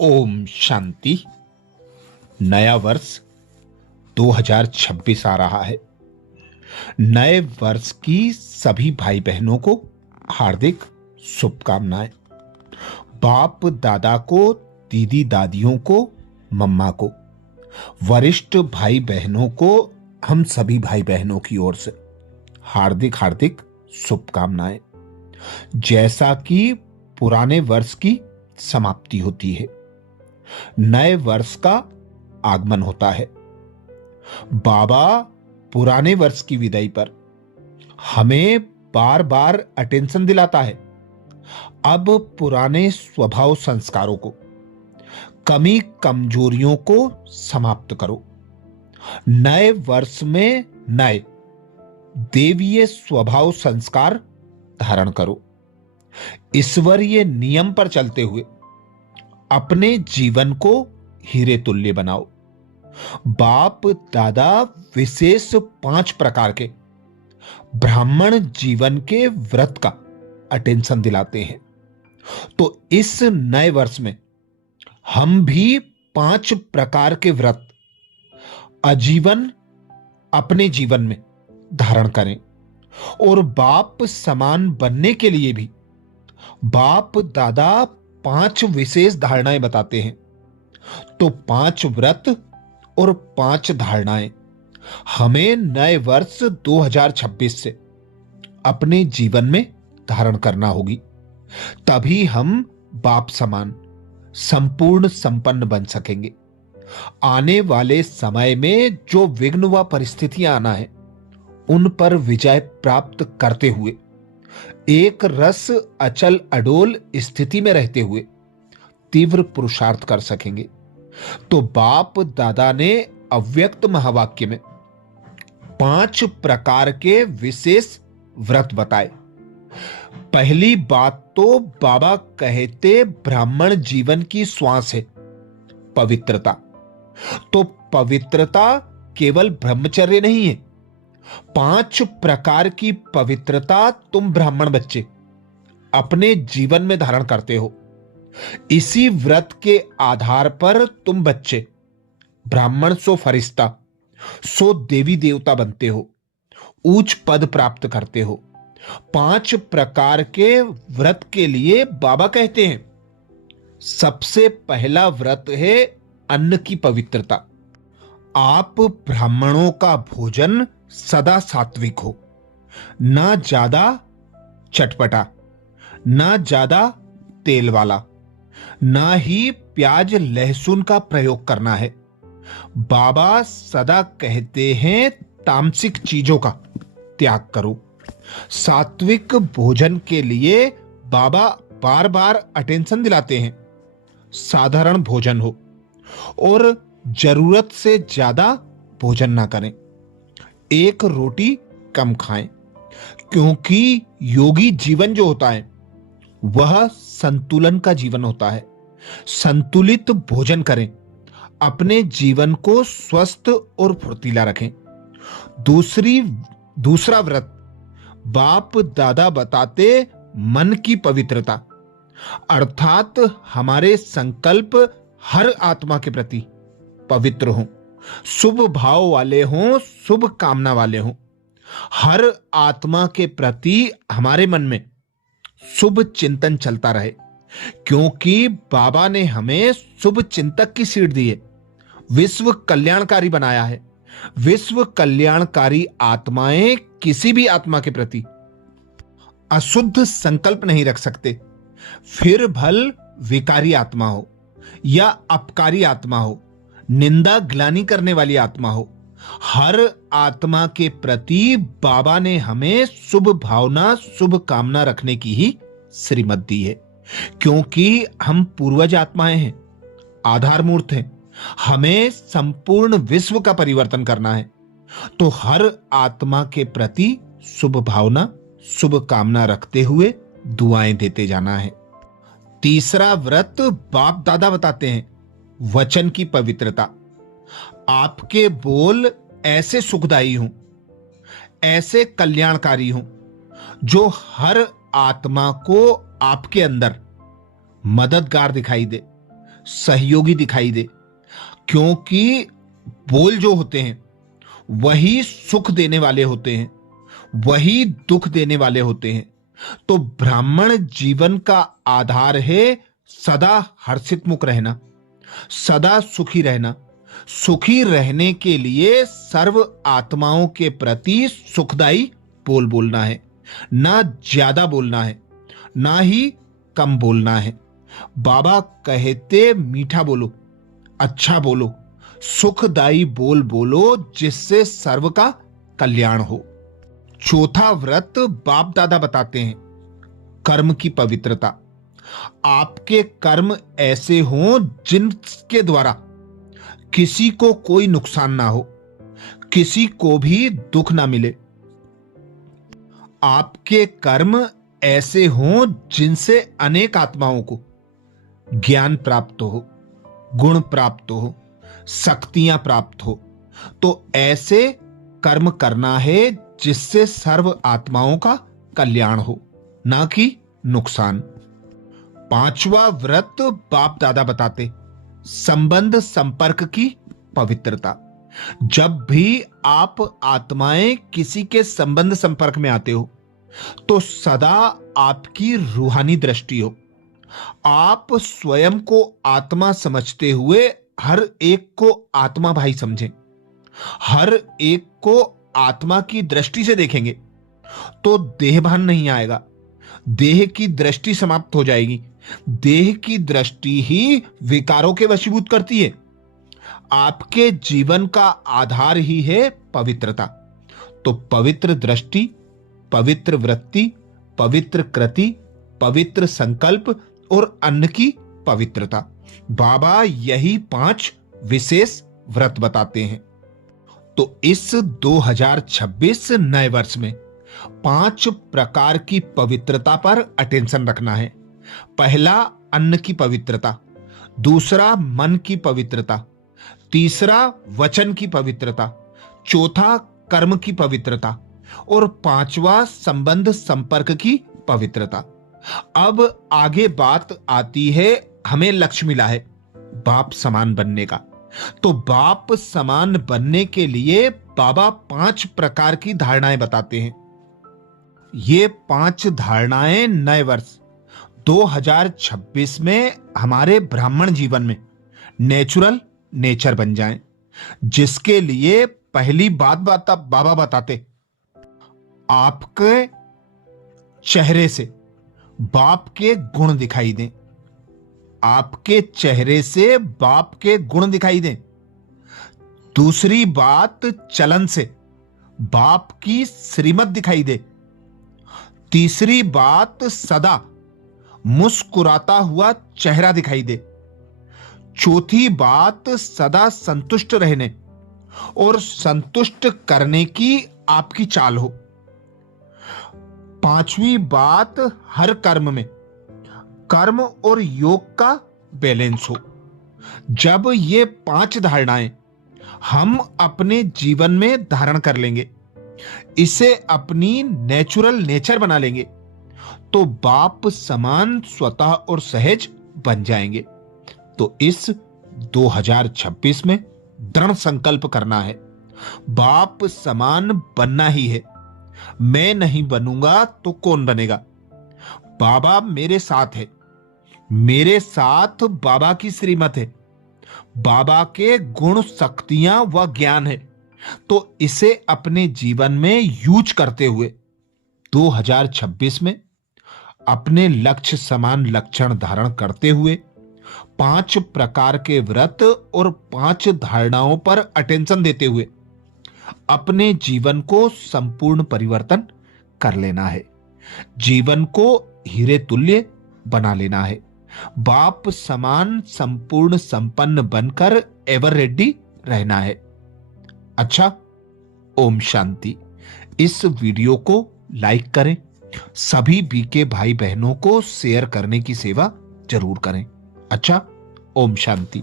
ओम शांति। नया वर्ष 2026 आ रहा है। नए वर्ष की सभी भाई बहनों को हार्दिक शुभकामनाएं। बाप दादा को, दीदी दादियों को, मम्मा को, वरिष्ठ भाई बहनों को, हम सभी भाई बहनों की ओर से हार्दिक हार्दिक शुभकामनाएं। जैसा कि पुराने वर्ष की समाप्ति होती है, नए वर्ष का आगमन होता है। बाबा पुराने वर्ष की विदाई पर हमें बार बार अटेंशन दिलाता है। अब पुराने स्वभाव संस्कारों को, कमी कमजोरियों को समाप्त करो। नए वर्ष में नए देवीय स्वभाव संस्कार धारण करो। ईश्वरीय नियम पर चलते हुए अपने जीवन को हीरे तुल्य बनाओ। बाप दादा विशेष 5 प्रकार के ब्राह्मण जीवन के व्रत का अटेंशन दिलाते हैं। तो इस नए वर्ष में हम भी 5 प्रकार के व्रत आजीवन अपने जीवन में धारण करें और बाप समान बनने के लिए भी बाप दादा 5 विशेष धारणाएं बताते हैं। तो 5 व्रत और 5 धारणाएं हमें नए वर्ष 2026 से अपने जीवन में धारण करना होगी। तभी हम बाप समान संपूर्ण संपन्न बन सकेंगे। आने वाले समय में जो विघ्न व परिस्थितियां आना है, उन पर विजय प्राप्त करते हुए एक रस अचल अडोल स्थिति में रहते हुए तीव्र पुरुषार्थ कर सकेंगे। तो बाप दादा ने अव्यक्त महावाक्य में 5 प्रकार के विशेष व्रत बताए। पहली बात तो बाबा कहते ब्राह्मण जीवन की श्वास है पवित्रता। तो पवित्रता केवल ब्रह्मचर्य नहीं है, 5 प्रकार की पवित्रता तुम ब्राह्मण बच्चे अपने जीवन में धारण करते हो। इसी व्रत के आधार पर तुम बच्चे ब्राह्मण सो फरिश्ता, सो देवी देवता बनते हो, उच्च पद प्राप्त करते हो। 5 प्रकार के व्रत के लिए बाबा कहते हैं, सबसे पहला व्रत है अन्न की पवित्रता। आप ब्राह्मणों का भोजन सदा सात्विक हो, ना ज्यादा चटपटा, ना ज्यादा तेल वाला, ना ही प्याज लहसुन का प्रयोग करना है। बाबा सदा कहते हैं तामसिक चीजों का त्याग करो। सात्विक भोजन के लिए बाबा बार बार अटेंशन दिलाते हैं, साधारण भोजन हो और जरूरत से ज्यादा भोजन ना करें। 1 रोटी कम खाएं, क्योंकि योगी जीवन जो होता है वह संतुलन का जीवन होता है। संतुलित भोजन करें, अपने जीवन को स्वस्थ और फुर्तीला रखें। दूसरा व्रत बाप दादा बताते मन की पवित्रता, अर्थात हमारे संकल्प हर आत्मा के प्रति पवित्र हों, शुभ भाव वाले हों, शुभ कामना वाले हों। हर आत्मा के प्रति हमारे मन में शुभ चिंतन चलता रहे, क्योंकि बाबा ने हमें शुभ चिंतक की सीट दी है, विश्व कल्याणकारी बनाया है। विश्व कल्याणकारी आत्माएं किसी भी आत्मा के प्रति अशुद्ध संकल्प नहीं रख सकते। फिर भल विकारी आत्मा हो या अपकारी आत्मा हो, निंदा ग्लानि करने वाली आत्मा हो, हर आत्मा के प्रति बाबा ने हमें शुभ भावना, शुभ कामना रखने की ही श्रीमत दी है। क्योंकि हम पूर्वज आत्माएं हैं, आधार मूर्त हैं, हमें संपूर्ण विश्व का परिवर्तन करना है। तो हर आत्मा के प्रति शुभ भावना, शुभ कामना रखते हुए दुआएं देते जाना है। तीसरा व्रत बाप दादा बताते हैं वचन की पवित्रता। आपके बोल ऐसे सुखदायी हों, ऐसे कल्याणकारी हों, जो हर आत्मा को आपके अंदर मददगार दिखाई दे, सहयोगी दिखाई दे, क्योंकि बोल जो होते हैं वही सुख देने वाले होते हैं, वही दुख देने वाले होते हैं। तो ब्राह्मण जीवन का आधार है सदा हर्षित मुख रहना, सदा सुखी रहना। सुखी रहने के लिए सर्व आत्माओं के प्रति सुखदाई बोल बोलना है, ना ज्यादा बोलना है, ना ही कम बोलना है। बाबा कहते मीठा बोलो, अच्छा बोलो, सुखदाई बोल बोलो, जिससे सर्व का कल्याण हो। चौथा व्रत बाप दादा बताते हैं, कर्म की पवित्रता। आपके कर्म ऐसे हों जिनके द्वारा किसी को कोई नुकसान ना हो, किसी को भी दुख ना मिले। आपके कर्म ऐसे हों जिनसे अनेक आत्माओं को ज्ञान प्राप्त हो, गुण प्राप्त हो, शक्तियां प्राप्त हो। तो ऐसे कर्म करना है जिससे सर्व आत्माओं का कल्याण हो, ना कि नुकसान। पांचवा व्रत बाप दादा बताते, संबंध संपर्क की पवित्रता। जब भी आप आत्माएं किसी के संबंध संपर्क में आते हो तो सदा आपकी रूहानी दृष्टि हो। आप स्वयं को आत्मा समझते हुए हर एक को आत्मा भाई समझें, हर एक को आत्मा की दृष्टि से देखेंगे तो देहभान नहीं आएगा, देह की दृष्टि समाप्त हो जाएगी। देह की दृष्टि ही विकारों के वशीभूत करती है। आपके जीवन का आधार ही है पवित्रता। तो पवित्र दृष्टि, पवित्र वृत्ति, पवित्र कृति, पवित्र संकल्प और अन्न की पवित्रता, बाबा यही 5 विशेष व्रत बताते हैं। तो इस 2026 नए वर्ष में 5 प्रकार की पवित्रता पर अटेंशन रखना है। पहला अन्न की पवित्रता, दूसरा मन की पवित्रता, तीसरा वचन की पवित्रता, चौथा कर्म की पवित्रता और पांचवा संबंध संपर्क की पवित्रता। अब आगे बात आती है, हमें लक्ष्य मिला है बाप समान बनने का। तो बाप समान बनने के लिए बाबा 5 प्रकार की धारणाएं बताते हैं। ये 5 धारणाएं नए वर्ष 2026 में हमारे ब्राह्मण जीवन में नेचुरल नेचर बन जाएं, जिसके लिए पहली बात बाबा बताते, आपके चेहरे से बाप के गुण दिखाई दें। आपके चेहरे से बाप के गुण दिखाई दें। दूसरी बात, चलन से बाप की श्रीमत दिखाई दे। तीसरी बात, सदा मुस्कुराता हुआ चेहरा दिखाई दे। चौथी बात, सदा संतुष्ट रहने और संतुष्ट करने की आपकी चाल हो। पांचवी बात, हर कर्म में कर्म और योग का बैलेंस हो। जब ये 5 धारणाएं हम अपने जीवन में धारण कर लेंगे, इसे अपनी नेचुरल नेचर बना लेंगे, तो बाप समान स्वतः और सहज बन जाएंगे। तो इस 2026 में दृढ़ संकल्प करना है, बाप समान बनना ही है। मैं नहीं बनूंगा तो कौन बनेगा? बाबा मेरे साथ है, मेरे साथ बाबा की श्रीमत है, बाबा के गुण, शक्तियां व ज्ञान है। तो इसे अपने जीवन में यूज करते हुए 2026 में अपने लक्ष्य समान लक्षण धारण करते हुए 5 प्रकार के व्रत और 5 धारणाओं पर अटेंशन देते हुए अपने जीवन को संपूर्ण परिवर्तन कर लेना है। जीवन को हीरे तुल्य बना लेना है। बाप समान संपूर्ण संपन्न बनकर एवर रेडी रहना है। अच्छा, ओम शांति। इस वीडियो को लाइक करें, सभी बीके भाई बहनों को शेयर करने की सेवा जरूर करें। अच्छा, ओम शांति।